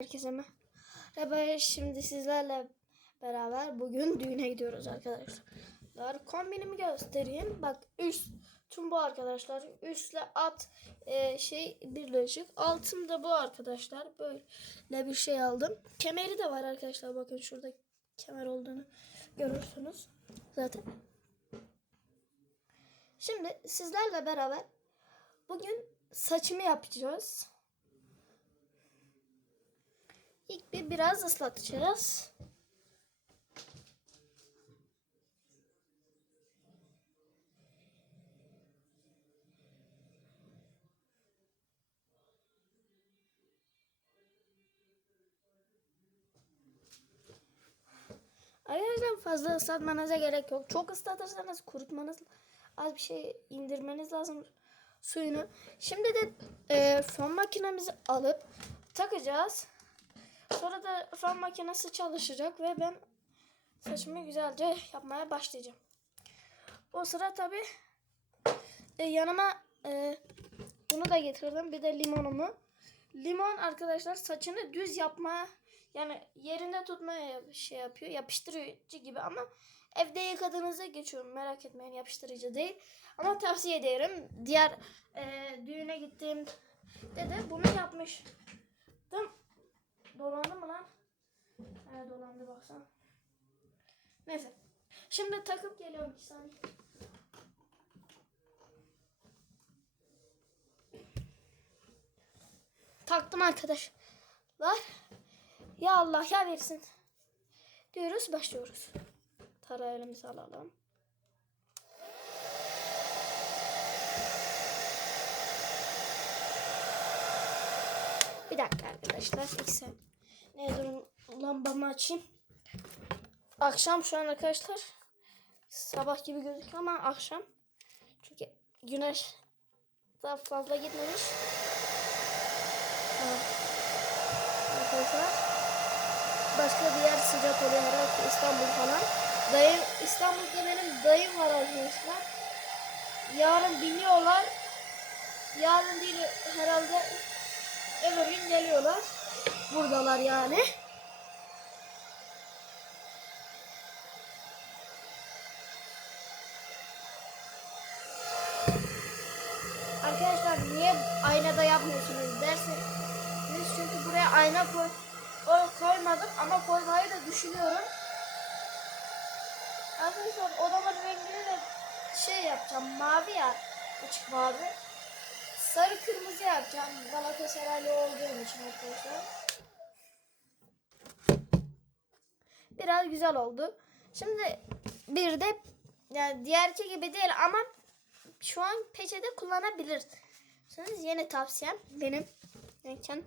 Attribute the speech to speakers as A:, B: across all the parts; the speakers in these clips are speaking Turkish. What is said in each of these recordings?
A: Herkese merhaba. Şimdi sizlerle beraber bugün düğüne gidiyoruz arkadaşlar. Kombinimi göstereyim. Bak üst tüm bu arkadaşlar. Üstle at e, şey birleşik. Altım da bu arkadaşlar. Böyle bir şey aldım. Kemeri de var arkadaşlar. Bakın şurada kemer olduğunu görürsünüz. Zaten. Şimdi sizlerle beraber bugün saçımı yapacağız. İlk bir biraz ıslatacağız. Ayrıca fazla ıslatmanıza gerek yok. Çok ıslatırsanız kurutmanız az bir şey indirmeniz lazım suyunu. Şimdi de e, fön makinemizi alıp takacağız. Sonra da fön makinesi çalışacak ve ben saçımı güzelce yapmaya başlayacağım. O sıra tabi e, yanıma e, bunu da getirdim. Bir de limonumu. Limon arkadaşlar saçını düz yapmaya yani yerinde tutmaya şey yapıyor. Yapıştırıcı gibi ama evde yıkadığınızda geçiyorum. Merak etmeyin yapıştırıcı değil. Ama tavsiye ederim. Diğer e, düğüne gittiğimde de bunu yapmıştım. Dolandı mı lan? He dolandı baksana. Neyse. Şimdi takıp geliyorum bir saniye. Taktım arkadaşlar. Ya Allah ya versin. Diyoruz başlıyoruz. Tarayelimizi alalım. Bir dakika arkadaşlar. İlk sen ne durum lambamı açayım. Akşam şu an arkadaşlar. Sabah gibi gözüküyor ama akşam. Çünkü güneş daha fazla gitmemiş. Arkadaşlar başka bir yer sıcak oluyor herhalde İstanbul falan. Dayım İstanbul'da benim dayım var arkadaşlar. Yarın biniyorlar. Yarın değil herhalde Öbür gün geliyorlar. Buradalar yani. Arkadaşlar niye aynada yapmıyorsunuz derseniz çünkü buraya ayna koy koymadım ama koymayı da düşünüyorum. Arkadaşlar odamın rengini de şey yapacağım mavi ya açık mavi. Sarı kırmızı yapacağım. Galatasaraylı olduğum için arkadaşlar. Biraz güzel oldu. Şimdi bir de yani diğerki gibi değil ama şu an peçede kullanabilirsiniz. Yeni tavsiyem benim. Yani kendi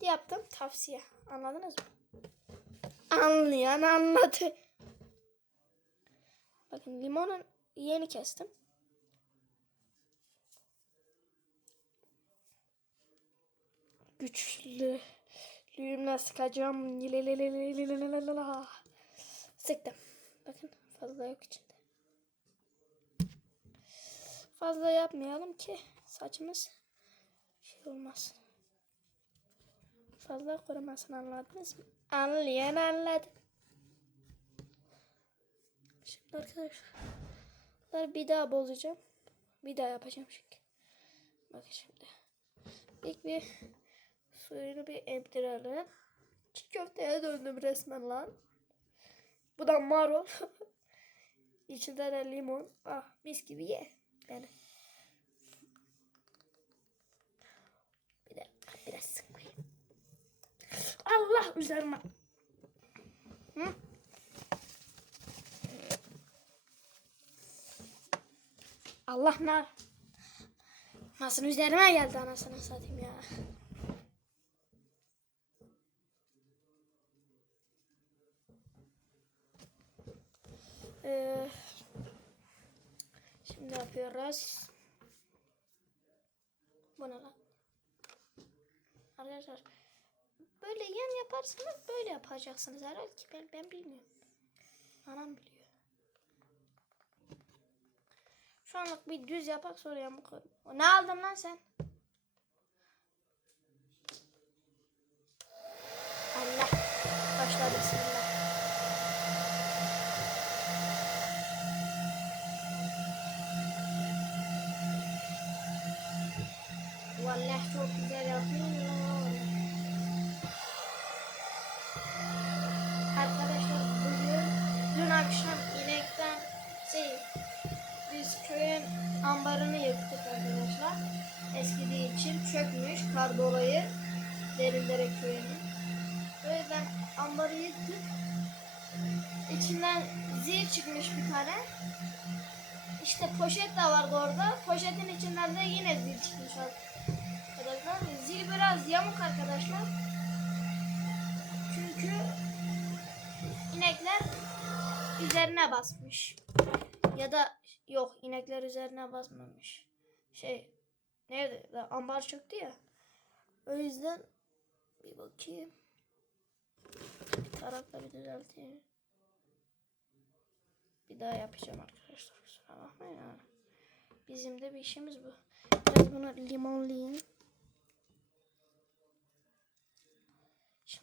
A: yaptığım tavsiye. Anladınız mı? Anlayan anladı. Bakın limonun yeni kestim. güçlü. güçlülüğümle sıkacağım. Sıktım. Bakın fazla yok içinde. Fazla yapmayalım ki saçımız şey olmaz. Fazla korumasın anladınız mı? Anlayan anladı. Şimdi arkadaşlar bir daha bozacağım. Bir daha yapacağım çünkü. Bakın şimdi. İlk bir suyunu bir emdirelim. Çiğ köfteye döndüm resmen lan. Bu da marul. İçinde de limon. Ah mis gibi ye. Yani. Bir de biraz sıkmayayım. Allah üzerime. Hı? Allah nar. Masanın üzerime geldi anasını satayım ya. Ee, şimdi ne yapıyoruz? Bu ne? Arkadaşlar böyle yan yaparsanız böyle yapacaksınız herhalde ki ben, ben bilmiyorum. Anam biliyor. Şu anlık bir düz yapak sonra yamuk. Ne aldın lan sen? Çok güzel yapıyor. Arkadaşlar bugün dün akşam inekten şey biz köyün ambarını yıktık arkadaşlar. Eskidiği için çökmüş kar dolayı Derindere köyünün. O yüzden ambarı yıktık. İçinden zil çıkmış bir tane. İşte poşet de vardı orada. Poşetin içinden de yine zil çıkmış arkadaşlar. Biraz yamuk arkadaşlar. Çünkü inekler üzerine basmış. Ya da yok inekler üzerine basmamış. Şey nerede? Ambar çöktü ya. O yüzden bir bakayım. Bir tarafta bir düzelteyim. Bir daha yapacağım arkadaşlar. Kusura bakmayın. Bizim de bir işimiz bu. Biraz bunu limonlayayım.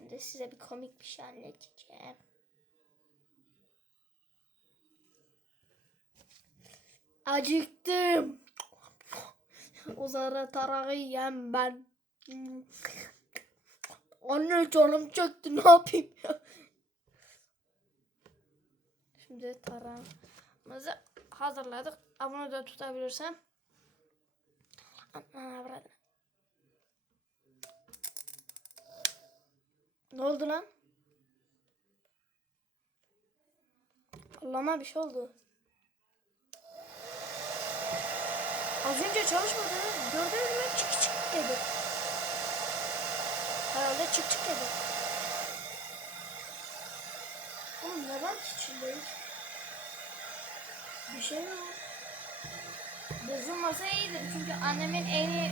A: Şimdi size bir komik bir şey anlatacağım. Acıktım. Uzara tarağı yem ben. Anne canım çöktü ne yapayım ya. Şimdi tarağımızı hazırladık. Abone da tutabilirsem. Aman avradım. Ne oldu lan? Allah'ıma bir şey oldu. Az önce çalışmadı. Gördünüz mü? Çık çık dedi. Herhalde çık çık dedi. Oğlum neden içindeyiz? Bir şey yok. Bozulmasa iyidir çünkü annemin en iyi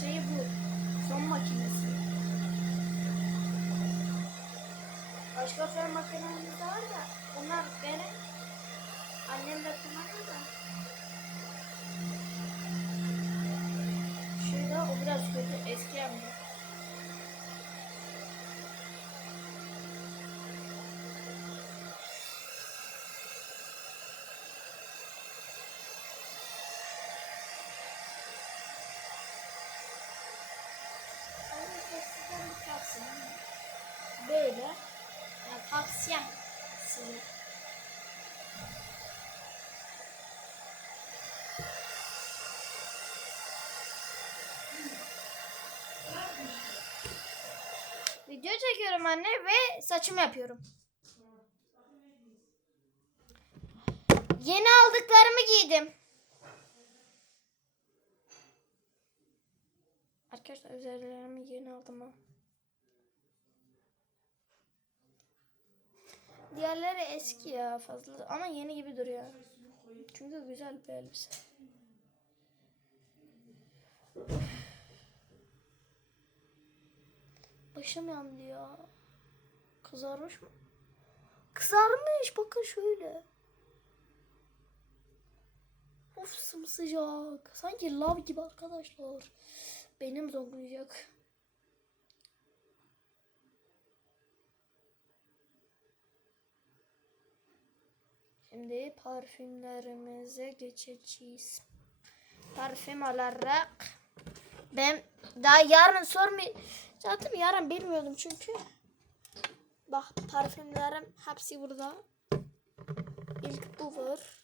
A: şeyi bu. Son makinesi. Başka fön makinemiz de var da onlar benim. Annem de kullanıyor da. Şurada o biraz kötü eski yapmış. Böyle. Size. Video çekiyorum anne ve saçımı yapıyorum. Yeni aldıklarımı giydim. Arkadaşlar üzerlerimi yeni aldım ha. Diğerleri eski ya fazla ama yeni gibi duruyor. Çünkü güzel bir elbise. Başım yandı ya. Kızarmış mı? Kızarmış bakın şöyle. Of sımsıcak. Sanki lav gibi arkadaşlar. Benim zonlayacak. Şimdi parfümlerimize geçeceğiz. Parfüm olarak ben daha yarın sormayacaktım. Yarın bilmiyordum çünkü. Bak parfümlerim hepsi burada. İlk bu var.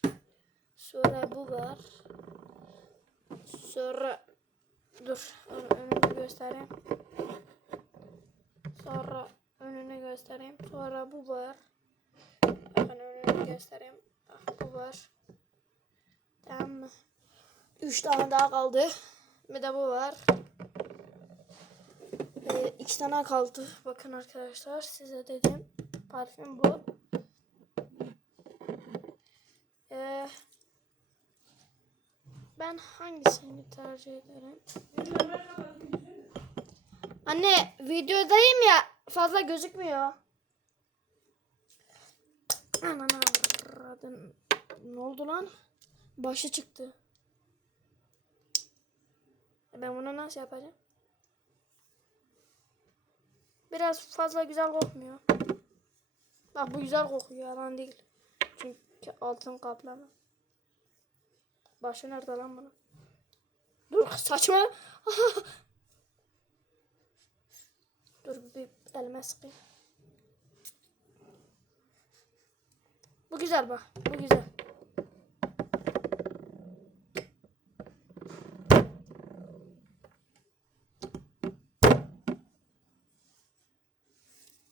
A: Sonra bu var. Sonra dur ön- önünü göstereyim. Sonra önünü göstereyim. Sonra bu var. Göstereyim. Bak bu var. Tamam mı? Üç tane daha kaldı. Bir de bu var. Ee, iki tane kaldı. Bakın arkadaşlar size dedim. Parfüm bu. Ee, ben hangisini tercih ederim? Anne videodayım ya fazla gözükmüyor. Anan avradın. Ne oldu lan? Başı çıktı. Ben bunu nasıl yapacağım? Biraz fazla güzel kokmuyor. Bak bu güzel kokuyor yalan değil. Çünkü altın kaplama. Başı nerede lan bunun? Dur saçma. Dur bir elime sıkayım. Bu güzel bak. Bu güzel.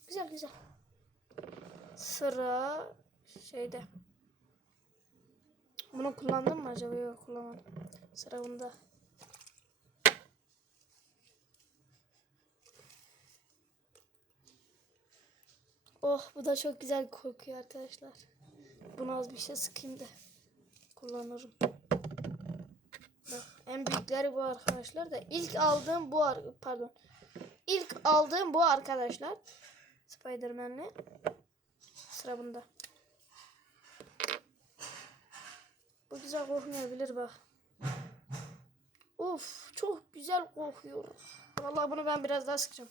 A: Güzel güzel. Sıra şeyde. Bunu kullandın mı acaba? Yok kullanmadım. Sıra bunda. Oh bu da çok güzel kokuyor arkadaşlar. Bunu az bir şey sıkayım da kullanırım. Bak, en büyükleri bu arkadaşlar da ilk aldığım bu ar- pardon. İlk aldığım bu arkadaşlar. Spiderman'li. Sıra bunda. Bu güzel kokmayabilir bak. Of çok güzel kokuyor. Vallahi bunu ben biraz daha sıkacağım.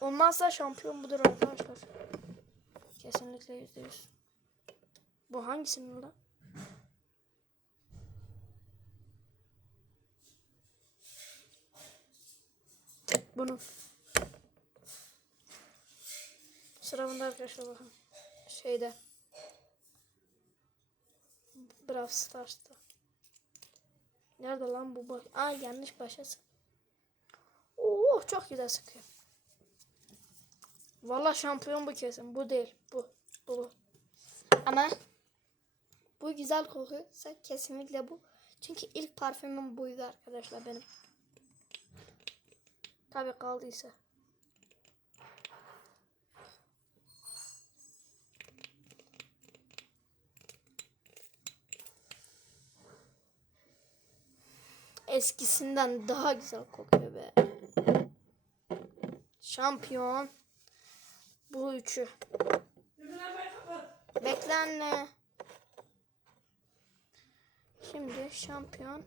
A: Olmazsa şampiyon budur arkadaşlar. Kesinlikle yüzde yüz. Bu hangisinin lan? Bunu. Sıra bunda arkadaşlar bakın. Şeyde. Brawl Stars'ta. Nerede lan bu? Baş... Aa yanlış başa sık. Oo çok güzel sıkıyor. Valla şampiyon bu kesin. Bu değil. Bu. Bu. bu. Ama bu güzel kokuyorsa kesinlikle bu. Çünkü ilk parfümüm buydu arkadaşlar benim. Tabi kaldıysa. Eskisinden daha güzel kokuyor be. Şampiyon. Bu üçü. Bekle anne. Şimdi şampiyon.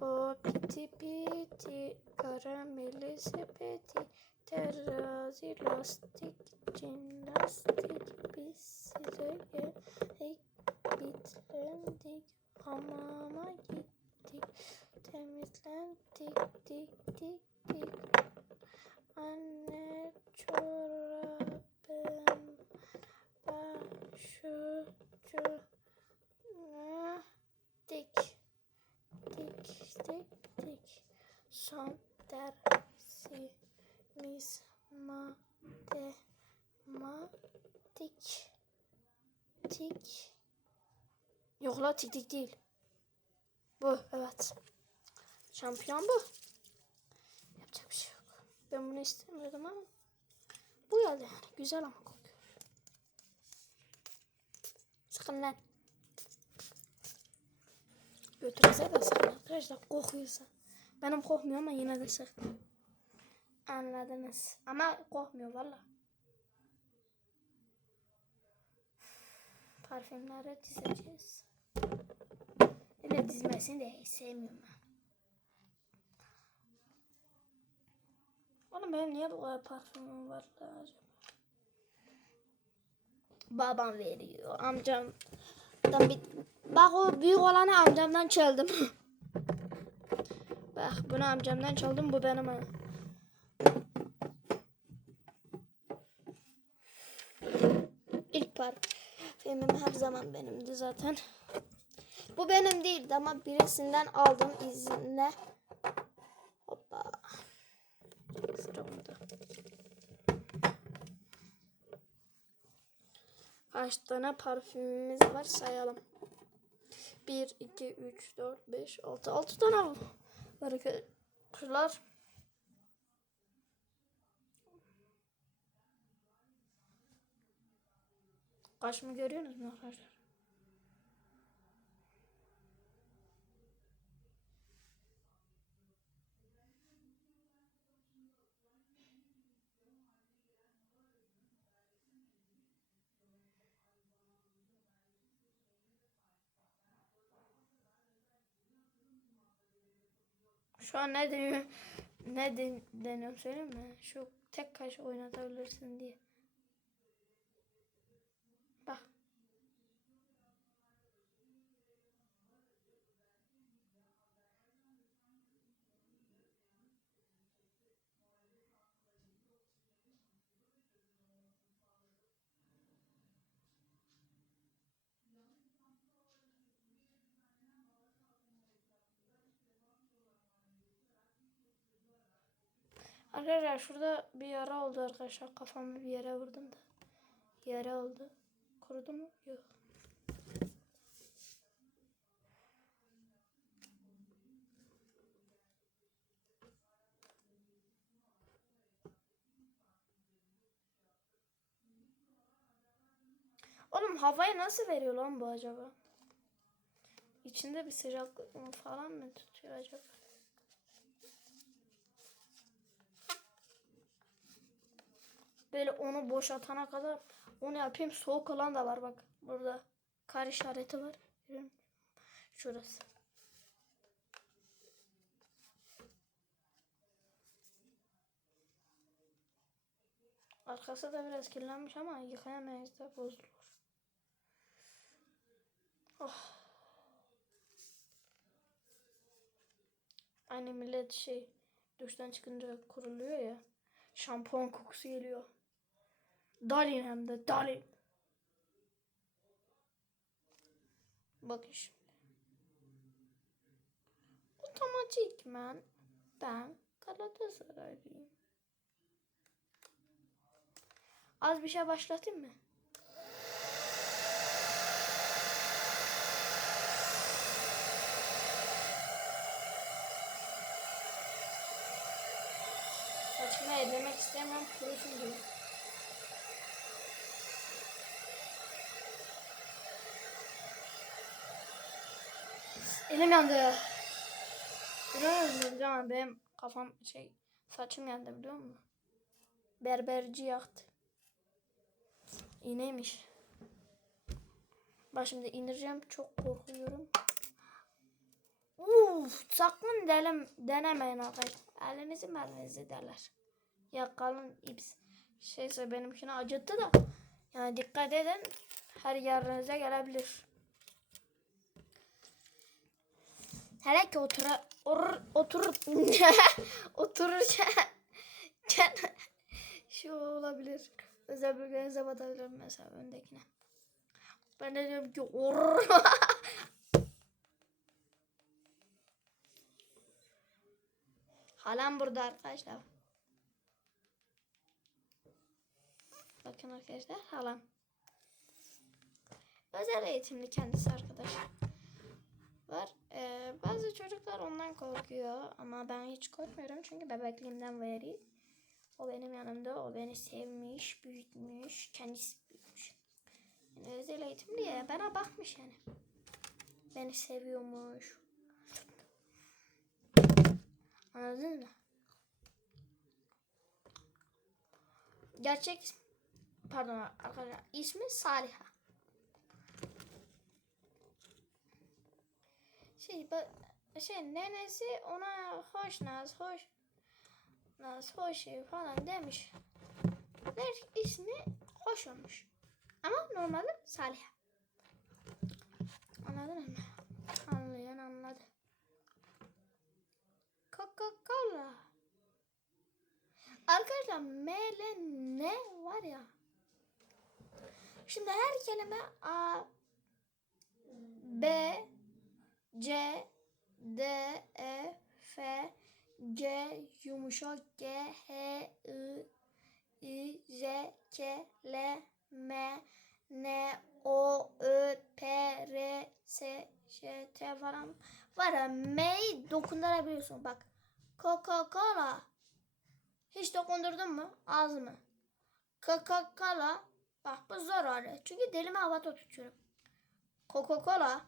A: O piti piti karameli sepeti terazi lastik jimnastik biz size bitlendik hamama tik. Yok la tik tik değil. Bu evet. Şampiyon bu. Yapacak bir şey yok. Ben bunu istemiyordum ama bu geldi yani. Güzel ama kokuyor. Sakın lan. Götürese de sakın arkadaşlar kokuyorsa. Benim kokmuyor ama yine de sakın. Anladınız. Ama kokmuyor valla. Parfümleri dizeceğiz. Öyle dizmesini de hiç sevmiyorum ben. Oğlum benim niye bu kadar parfümüm var acaba? Babam veriyor. Amcam bir... Bak o büyük olanı amcamdan çaldım. Bak bunu amcamdan çaldım bu benim. İlk parfümüm her zaman benimdi zaten. Bu benim değildi ama birisinden aldım izinle. Hoppa. Sıramda. Kaç tane parfümümüz var sayalım. 1, 2, 3, 4, 5, 6. 6 tane var arkadaşlar. Kaç mı görüyorsunuz mu arkadaşlar? Şu an ne deniyor? Ne den deniyorum söyleyeyim mi? Şu tek kaş oynatabilirsin diye. Arkadaşlar şurada bir yara oldu arkadaşlar. Kafamı bir yere vurdum da. Yara oldu. Kurudu mu? Yok. Oğlum havayı nasıl veriyor lan bu acaba? İçinde bir sıcaklık falan mı tutuyor acaba? Böyle onu boşaltana kadar onu yapayım. Soğuk olan da var bak. Burada kar işareti var. Şurası. Arkası da biraz kirlenmiş ama yıkayamayız da bozulur. Oh. Aynı millet şey duştan çıkınca kuruluyor ya. Şampuan kokusu geliyor. Dalin hem de Dalin. Bakın şimdi. Otomatikman ben Galatasaraylıyım. Az bir şey başlatayım mı? Saçımı ellemek istemem kurusun diye. Elim yandı. Biliyor musun biliyor musun? Benim kafam şey saçım yandı biliyor musun? Berberci yaktı. İğneymiş. Bak şimdi indireceğim. Çok korkuyorum. Uf, sakın denem, denemeyin arkadaşlar. Elinizi melinizi derler. Ya kalın ips. Şeyse benimkini acıttı da. Yani dikkat edin. Her yerinize gelebilir. Hele ki otura, or, otur, otururken şu olabilir. Özel bölgenize batabilir mesela öndekine. Ben de diyorum ki or. Halam burada arkadaşlar. Bakın arkadaşlar halam. Özel eğitimli kendisi arkadaş. Var. Ee, bazı çocuklar ondan korkuyor ama ben hiç korkmuyorum çünkü bebekliğimden beri o benim yanımda. O beni sevmiş, büyütmüş, kendisi büyütmüş. Yani özel eğitimli ya bana bakmış yani. Beni seviyormuş. Anladın mı? Gerçek pardon arkadaşlar ismi Saliha. Şey, ba- şey nenesi ona hoş naz, hoş naz, hoş şey falan demiş. Der ismi hoş olmuş. Ama normalde Saliha. Anladın mı? Anlayan anladı. Coca-Cola. Arkadaşlar M ile ne var ya. Şimdi her kelime A, B, C, D, E, F, G, yumuşak G, H, I, I, J, K, L, M, N, O, Ö, P, R, S, Ş, T falan var ya M'yi dokundurabiliyorsun bak. Coca-Cola. Hiç dokundurdun mu? Ağzımı. Coca-Cola. Bak bu zor öyle. Çünkü dilimi havada tutuyorum. Coca-Cola.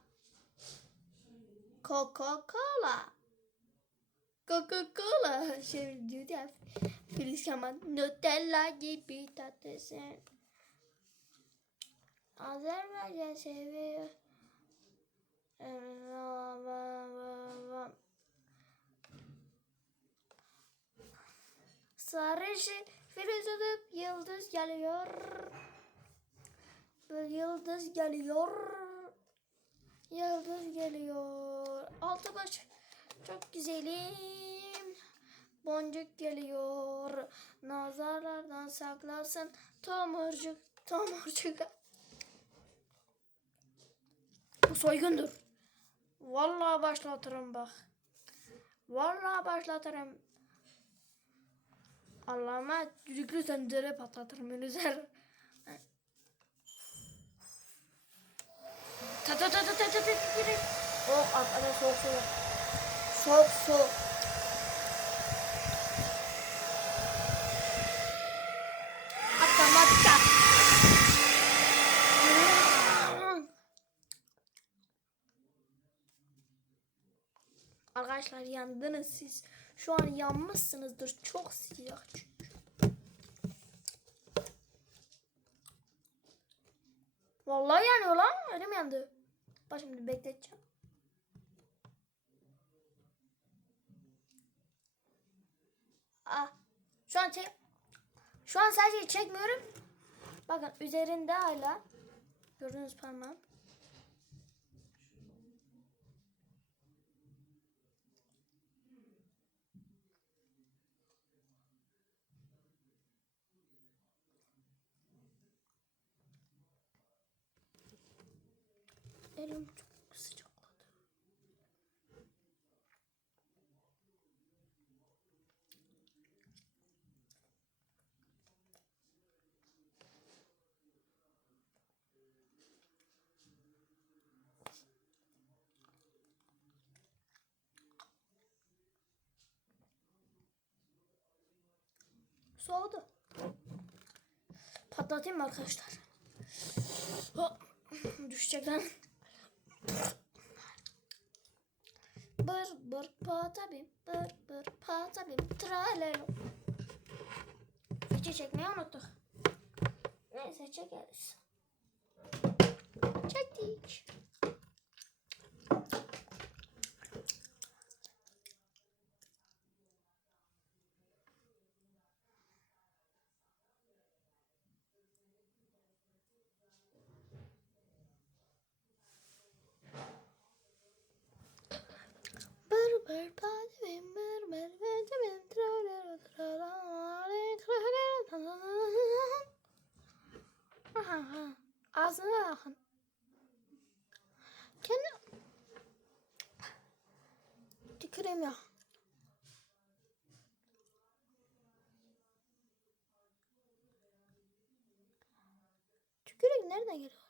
A: Coca-Cola. Coca-Cola. Şey diyordu ya. Filiz Kemal. Nutella gibi tatlısın. Azerbaycan seviyor. Sarışın filozofum yıldız geliyor. Bir yıldız geliyor. Yıldız geliyor. Altı baş çok güzelim. Boncuk geliyor. Nazarlardan saklasın. Tomurcuk, tomurcuk. Bu soygundur. Vallahi başlatırım bak. Vallahi başlatırım. Allah'ıma düdüklü tencere patlatırım önüze. Ta ta ta ta ta ta ta Soğuk at ana soğuk soğuk. Soğuk soğuk. Arkadaşlar yandınız siz. Şu an yanmışsınızdır. Çok siyah çünkü. Vallahi yanıyor lan. Elim yandı. Bak şimdi bekleteceğim. Ah. Şu an çek. Şu an sadece çekmiyorum. Bakın üzerinde hala. Gördüğünüz parmağım. Elim çok sıcakladı. Soğudu. Patlatayım mı arkadaşlar? Hop. Düşecek lan. Bır bır patabim, bır bır patabim, tralelo. Fişe çekmeyi unuttuk. Neyse çekeriz. Çektik. Bır bır patabim, bır bır patabim, tralelo, tralalo, tralelo. Aha, aha. Ağzına bakın. Kendi... Tüküreyim ya. Tükürük nereden geliyor?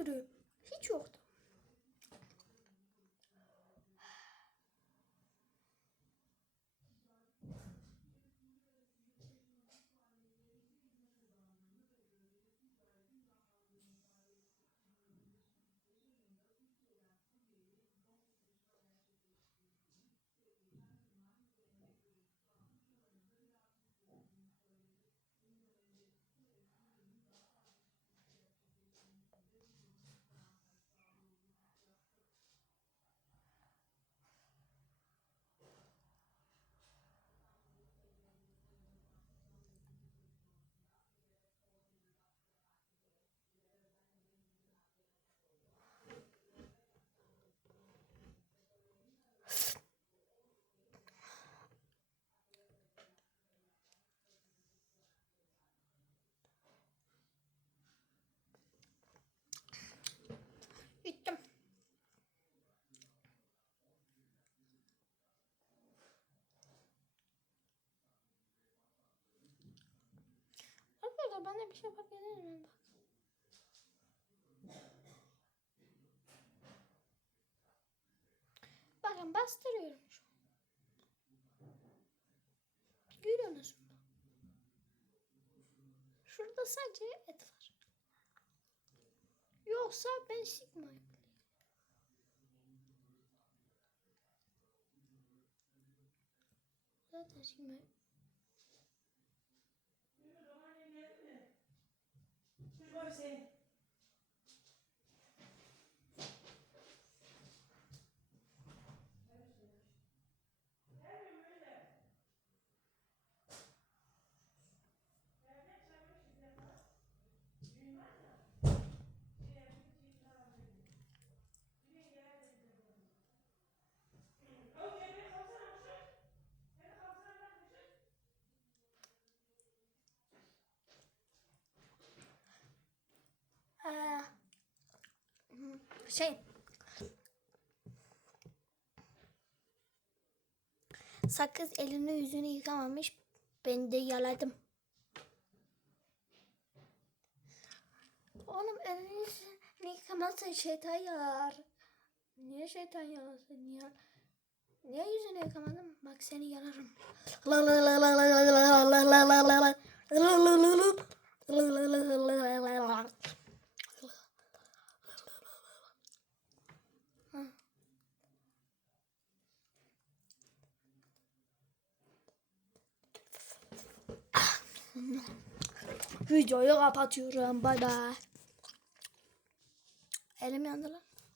A: るる ben de bir şey yapabilir miyim? Bak. Bakın bastırıyorum şu an. Görüyorsunuz mu? Şurada sadece et var. Yoksa ben sigma Zaten Good morning. Şey. Sakız elini yüzünü yıkamamış. Ben de yaladım. Oğlum elini yüzünü yıkamazsan şeytan yalar. Niye şeytan yalasın ya? Niye yüzünü yıkamadın? Bak seni yalarım. Videoyu kapatıyorum. Bay bay. Elim yandı lan.